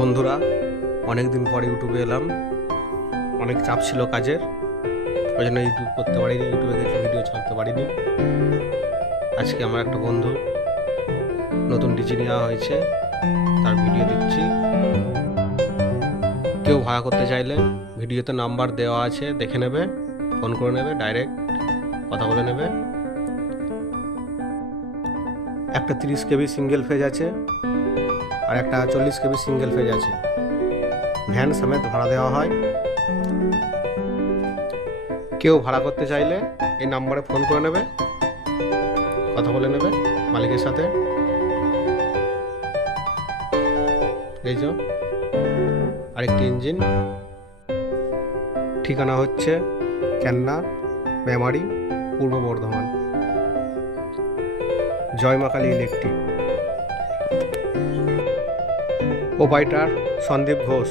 বন্ধুরা অনেক দিন পরে ইউটিউবে এলাম। অনেক চাপ ছিল কাজের। ওই জন্য ইউটিউব করতে পারিনি ইউটিউবে কিছু ভিডিও ছাড়তে পারিনি। আজকে আমার একটা বন্ধু নতুন ডিজি নেওয়া হয়েছে, তার ভিডিও দিচ্ছি কেউ ভাড়া করতে চাইলে ভিডিওতে নাম্বার দেওয়া আছে, দেখে নেবে ফোন করে নেবে ডাইরেক্ট কথা বলে নেবে। একটা তিরিশ কেবি সিঙ্গেল ফেজ আছে। আর একটা চল্লিশ কেবি সিঙ্গেল ফেজ আছে। ভ্যান সমেত ভাড়া দেওয়া হয়। কেউ ভাড়া করতে চাইলে এই নাম্বারে ফোন করে নেবে। কথা বলে নেবে মালিকের সাথে। এই যে আরেকটি ইঞ্জিন। ঠিকানা হচ্ছে ক্যান্না, মেমারি, পূর্ব বর্ধমান। জয়মাকালী ইলেকট্রিক। ওপাইটার সন্দীপ ঘোষ।